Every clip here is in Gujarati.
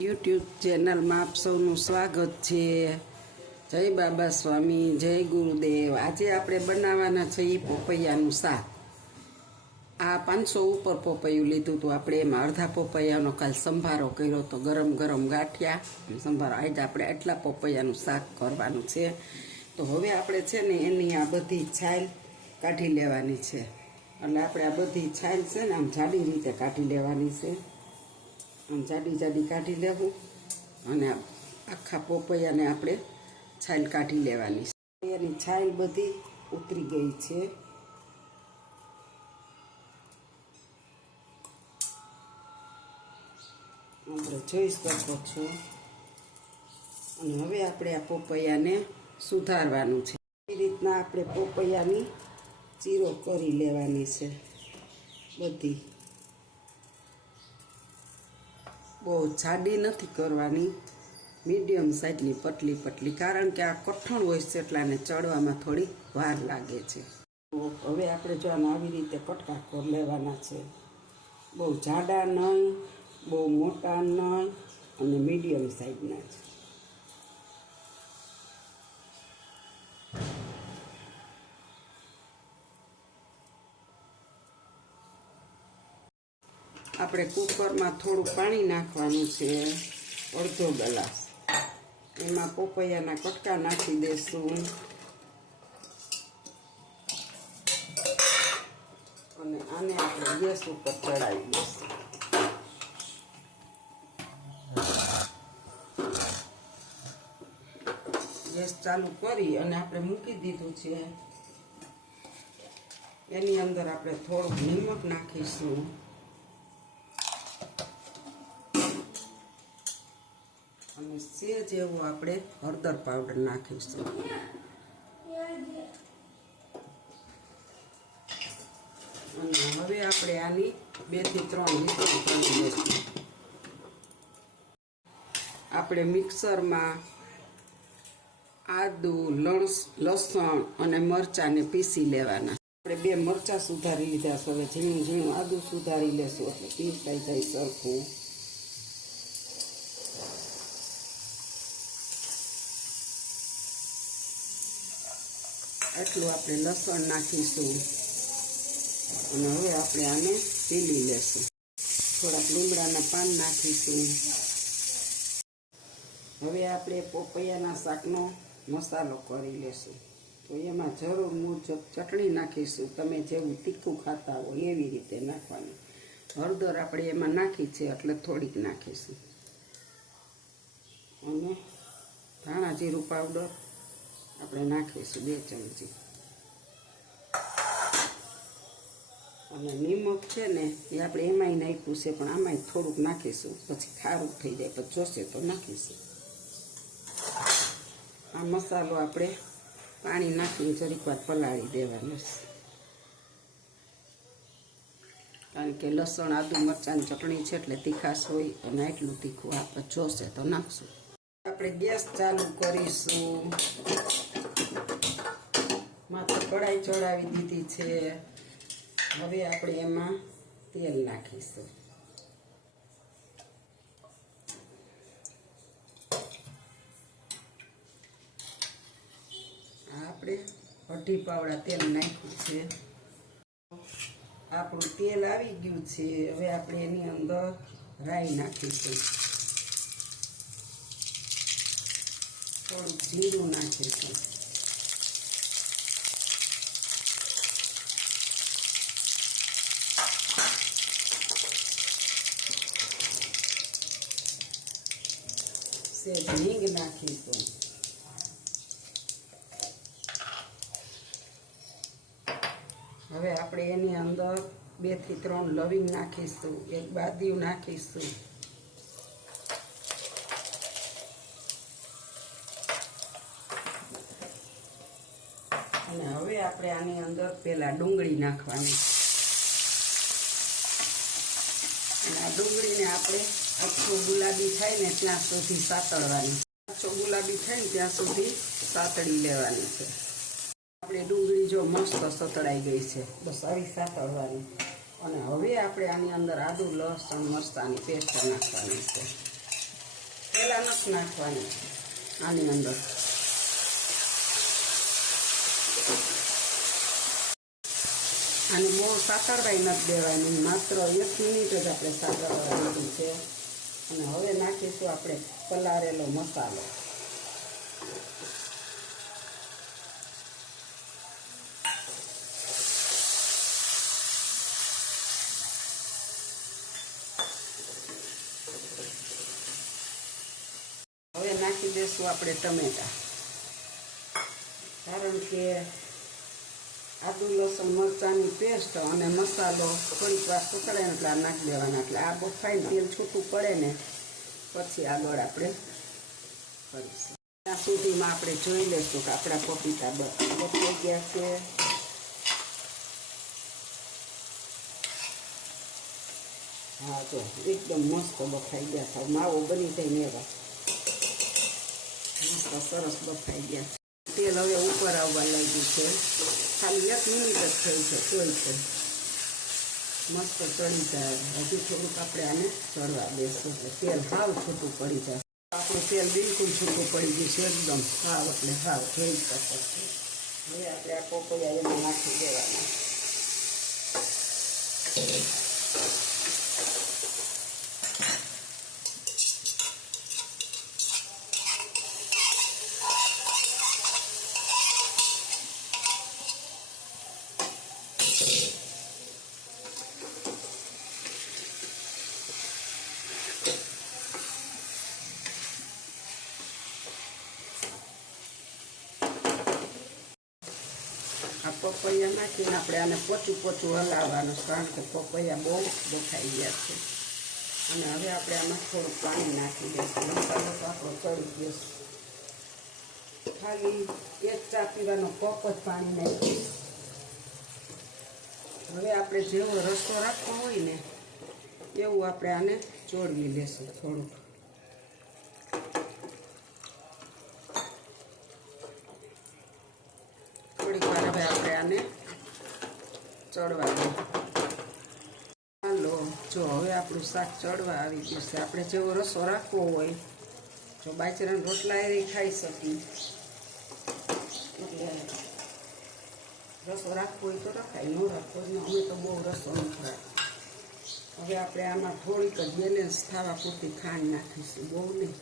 યુટ્યુબ ચેનલમાં આપ સૌનું સ્વાગત છે। જય બાબા સ્વામી, જય ગુરુદેવ। આજે આપણે બનાવવાના છે પોપૈયાનું શાક। આ 500 ઉપર પોપૈયું લીધું હતું આપણે, એમાં અડધા પોપૈયાનો કાલ સંભારો કર્યો તો, ગરમ ગરમ ગાંઠિયા સંભારો। આજે આપણે આટલા પોપૈયાનું શાક કરવાનું છે। તો હવે આપણે છે ને એની આ બધી છાલ કાઢી લેવાની છે। એટલે આપણે આ બધી છાલ છે ને આમ જાડી રીતે કાઢી લેવાની છે। આમ જાડી જાડી કાઢી લેવું અને આખા પોપૈયાને આપણે છાલ કાઢી લેવાની છે। એની છાલ બધી ઉતરી ગઈ છે। આપણે જોઈ શકો છો। અને હવે આપણે આ પોપૈયાને સુધારવાનું છે। એ રીતના આપણે પોપૈયાની ચીરો કરી લેવાની છે બધી। બહુ જાડી નથી કરવાની, મીડિયમ સાઈઝની પતલી પતલી, કારણ કે આ કઠણ હોય છે એટલે આને ચડવામાં થોડી વાર લાગે છે। તો હવે આપણે જો આને આવી રીતે કટકા કરી લેવાના છે। બહુ જાડા નહીં, બહુ મોટા નહીં, અને મીડિયમ સાઈઝના છે। આપણે કુકરમાં થોડું પાણી નાખવાનું છે, અડધો ગ્લાસ। એમાં પોપૈયાના કટકા નાખી દેશું અને આને આપણે ગેસ ઉપર ચડાવી દઈશું। ગેસ ચાલુ કરી અને આપણે મૂકી દીધું છે। એની અંદર આપણે થોડુંક નિમક નાખીશું અને સેજ એવું આપણે હળદર પાવડર નાખીશું। અને હવે આપણે આની 2 થી 3 વિસલ કરી દઈશું। આપણે મિક્સરમાં આદુ, લસણ અને મરચાંને પીસી લેવાના। આપણે 2 મરચાં સુધારી લીધા છે। હવે ઝીણું ઝીણું આદુ સુધારી લેશું એટલે પીસાઈ જાય સરખું। આટલું આપણે લસણ નાખીશું અને હવે આપણે આને પીલી લેશું। થોડાક લીમડાના પાન નાખીશું। હવે આપણે પોપૈયાના શાકનો મસાલો કરી લેશું। તો એમાં જરૂર મુજબ ચટણી નાખીશું, તમે જેવું તીખું ખાતા હોય એવી રીતે નાખવાની। હળદર આપણે એમાં નાખી છે એટલે થોડીક નાખીશું। અને ધાણા જીરું પાવડર આપણે નાખીશું 2 ચમચી। અને નિમક છે ને એ આપણે એમાંય નાખ્યું છે, પણ આમાંય થોડુંક નાખીશું, પછી ખારું થઈ જાય, પછી જોશે તો નાખીશું। આ મસાલો આપણે પાણી નાખીને જરીક વાર પલાળી દેવાનો છે, કારણ કે લસણ, આદુ, મરચાંની ચટણી છે એટલે તીખાશ હોય, અને આટલું તીખું આપણે જોશે તો નાખશું। આપણે ગેસ ચાલુ કરીશું। માથે કઢાઈ ચડાવી દીધી છે। હવે આપણે એમાં તેલ નાખીશું। આપણે 2.5 પાવડા તેલ નાખ્યું છે। આપણું તેલ આવી ગયું છે। હવે આપણે એની અંદર રાઈ નાખીશું, થોડુંક જીરું નાખીશું, સેજ હિંગ નાખીશું, હવે આપણે એની અંદર 2 થી 3 લવિંગ નાખીશું, 1 બાદિયું નાખીશું, અને હવે આપણે આની અંદર પહેલા ડુંગળી નાખવાની, અને આ ડુંગળીને આપણે આછો ગુલાબી થાય ને ત્યાં સુધી સાતળવાની। આછો ગુલાબી થાય ને ત્યાં સુધી સાતળી લેવાની છે। આપણે ડુંગળી જો મસ્ત સતળાઈ ગઈ છે, બસ આવી સાતળવાની। અને હવે આપણે આની અંદર આદુ, લસણ, મરચાંની પેસ્ટ નાખવાની છે। પહેલાં નથી નાખવાની આની અંદર. આને બહુ સાતળવાય નથી દેવાની, માત્ર 1 મિનિટ જ આપણે સાતળવા દીધી છે. અને હવે નાખીશું આપણે પલાળેલો મસાલો. હવે નાખી દઈશું આપણે ટમેટા, કારણ કે આદુ લસણ મરચાંની પેસ્ટ અને મસાલો થોડીક વાર પકડે ને એટલે આ નાખી દેવાના. એટલે આ બફાઈને તેલ છૂટું પડે ને પછી આગળ આપણે કરીશું. ત્યાં સુધીમાં આપણે જોઈ લઈશું કે આપણા પપીતા બફાઈ ગયા છે. હા જો એકદમ મસ્ત બફાઈ ગયા છે. માવો બની જાય ને એવા મસ્ત સરસ બફાઈ ગયા છે. તેલ હવે ઉપર આવવા લાગ્યું છે. ખાલી 1 મિનિટ જ થઈ છે તોય છે મસ્ત ચડી જાય. હજુ થોડુંક આપણે આને ચડવા દઈશું એટલે તેલ હાવ છૂટું પડી જાય. આપણું તેલ બિલકુલ છૂટું પડી ગયું છે એકદમ હાવ, એટલે હાવ જોઈ શકો છો. હવે આપણે આ પપૈયા એમાં નાખી દેવાના. આ પપૈયા નાખીને આપણે આને પોચું હલાવવાનું, કારણ કે પપૈયા બહુ બફાઈ ગયા છે. અને હવે આપણે આમાં થોડું પાણી નાખી દઈશું. મસાલો તો આપણો ચડી ગયો. ખાલી 1 ચા પીવાનો કપ જ પાણી નાખીએ. હવે આપણે જેવો રસો રાખવો હોય ને એવું આપણે આને ચોળવી લેશું થોડુંક. થોડીક વાર હવે આપણે આને ચડવા દઈએ. હાલો જો હવે આપણું શાક ચડવા આવી ગયું છે. આપણે જેવો રસો રાખવો હોય, જો બાજરાના રોટલા એ ખાઈ શકીએ એટલે રસો રાખવો હોય તો રખાય, ન રાખવો હોય અમે તો બહુ રસો નથી રાખીએ. હવે આપણે આમાં થોડીક જ બેલેન્સ થવા પૂરતી ખાંડ નાખીશું, બહુ નહીં,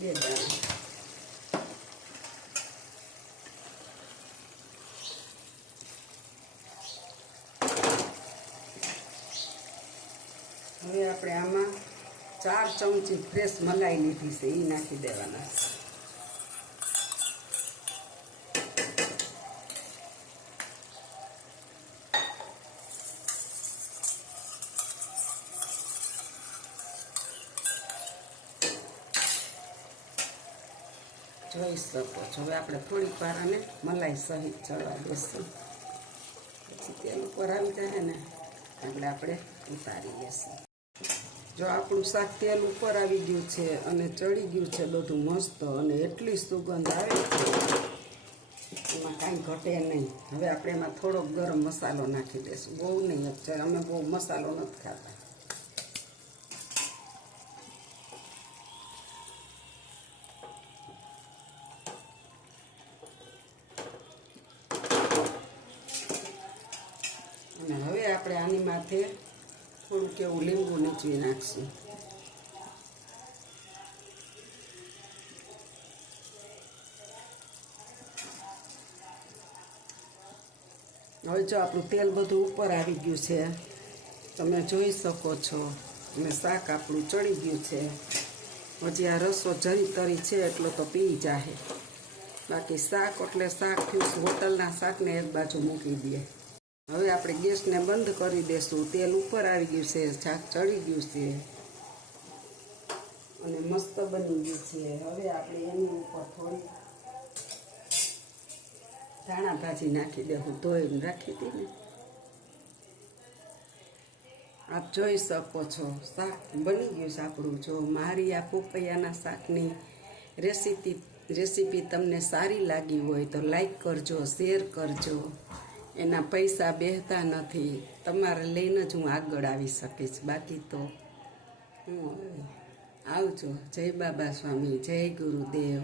2 દાણા. હવે આપણે આમાં 4 ચમચી ફ્રેશ મલાઈ લીધી છે, એ નાખી દેવાના. જોઈ શકો છો. હવે આપણે થોડીક વાર આને મલાઈ સહિત ચડવા દઈશું. પછી તેલ ઉપર આવી જાય ને એટલે આપણે ઉતારી દઈશું. જો આપણું શાક તેલ ઉપર આવી ગયું છે અને ચડી ગયું છે બધું મસ્ત, અને એટલી સુગંધ આવે છે એમાં કાંઈ ઘટે નહીં. હવે આપણે એમાં થોડોક ગરમ મસાલો નાખી દઈશું, બહુ નહીં. અત્યારે અમે બહુ મસાલો નથી ખાતા. અને હવે આપણે આની માથે થોડુંક એવું લીંબુ નીચવી નાખશું. હવે જો આપણું તેલ બધું ઉપર આવી ગયું છે, તમે જોઈ શકો છો. અને શાક આપણું ચડી ગયું છે. હજી આ રસો જરી તરી છે એટલો તો પી જાહે. બાકી શાક એટલે શાક થયું. હોટલના શાકને એક બાજુ મૂકી દઈએ. હવે આપણે ગેસને બંધ કરી દઈશું. તેલ ઉપર આવી ગયું છે, શાક ચડી ગયું છે અને મસ્ત બની ગયું છે. હવે આપણે એની ઉપર થોડી ધાણા ભાજી નાખી દેવું. ધોઈને રાખી હતી ને, આપ જોઈ શકો છો શાક બની ગયું છે આપણું. જો મારી આ પપૈયાના શાકની રેસીપી તમને સારી લાગી હોય તો લાઈક કરજો, શેર કરજો. એના પૈસા બેહતા નથી, તમારે લઈને જ હું આગળ આવી શકીશ. બાકી તો હું આવજો. જય બાબા સ્વામી, જય ગુરુદેવ.